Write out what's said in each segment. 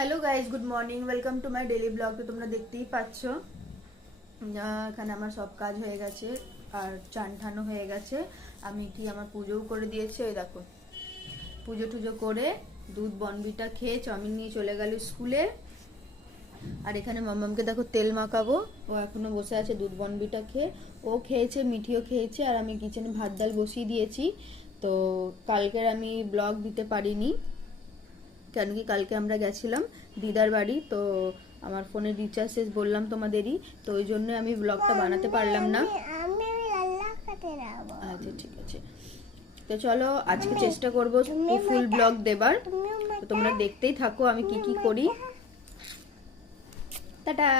Hello guys, good morning, welcome to my daily blog. তো তোমরা দেখতেই পাচ্ছ এখানে আমার সব কাজ হয়ে গেছে আর চান ঠানো হয়ে গেছে। আমি কি আমার পুজোও করে দিয়েছে। ওই দেখো, পুজো টুজো করে দুধ বনবিটা খেয়ে চাউমিন নিয়ে চলে গেল স্কুলে। আর এখানে মাম্মামকে দেখো তেল মাখাবো, ও এখনো বসে আছে দুধ বনবিটা খেয়ে। ও খেয়েছে, মিঠিও খেয়েছে, আর আমি কিচেনে ভাত ডাল বসিয়ে দিয়েছি। তো কালকের আমি ব্লগ দিতে পারিনি, কেন কি কালকে আমরা গেছিলাম দিদার বাড়ি। তো আমার ফোনে রিচার্জ শেষ বললাম তোমাদেরই, তো ওই জন্য আমি ব্লগটা বানাতে পারলাম না। আচ্ছা ঠিক আছে, তো চলো আজকে চেষ্টা করবো ফুল ব্লগ দেবার। তো তোমরা দেখতেই থাকো আমি কি কি করি। টাটা।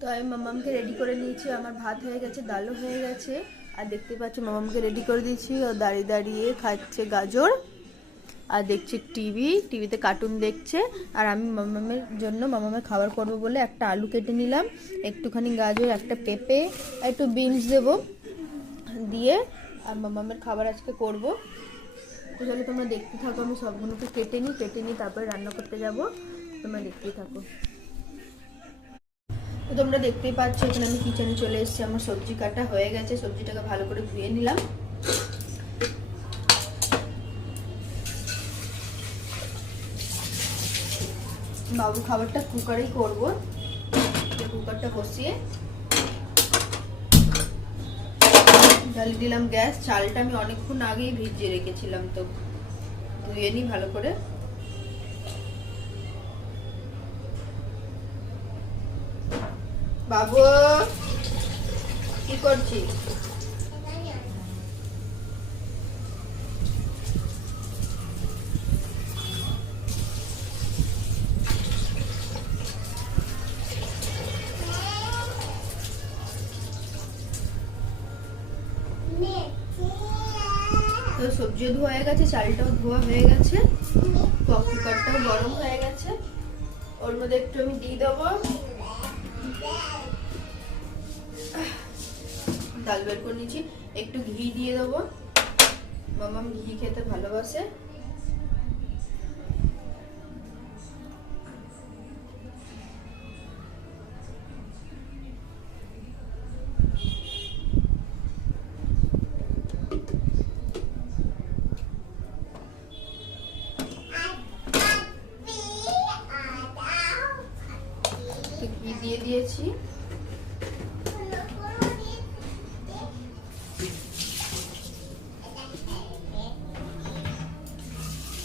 তো আমি মাম্মামকে রেডি করে নিয়েছি, আমার ভাত হয়ে গেছে, ডালও হয়ে গেছে। আর দেখতে পাচ্ছ মাম্মামকে রেডি করে দিয়েছি, ও দাঁড়িয়ে দাঁড়িয়ে খাচ্ছে গাজর আর দেখছে টিভিতে কার্টুন দেখছে। আর আমি মাম্মামের জন্য মাম্মামের খাবার করব বলে একটা আলু কেটে নিলাম, একটুখানি গাজর, একটা পেঁপে, একটু বিনস দেবো দিয়ে আর মাম্মামের খাবার আজকে করব। তো চলো তোমরা দেখতে থাকো, আমি সবগুলোকে কেটে নিই তারপরে রান্না করতে যাব। তোমরা দেখতেই থাকো। তো তোমরা দেখতেই পাচ্ছ এখানে আমি কিচেনে চলে এসেছি, আমার সবজি কাটা হয়ে গেছে, সবজিটাকে ভালো করে ধুয়ে নিলাম। বাবু খাবারটা কুকারেই করব, কুকারটা বসিয়ে জ্বালিয়ে দিলাম গ্যাস। চালটা আমি অনেকক্ষণ আগেই ভিজিয়ে রেখেছিলাম, তো ধুয়ে নিই ভালো করে। বাবু কি করছিস? তো সবজিও ধোয়া হয়ে গেছে, চালটাও ধোয়া হয়ে গেছে, কুকারটাও গরম হয়ে গেছে। ওর মধ্যে একটু আমি দিয়ে দেবো ডাল, বের করে নিচ্ছি, একটু ঘি দিয়ে দেবো। মাম্মাম ঘি খেতে ভালোবাসে। ঘি দিয়ে দিয়েছি।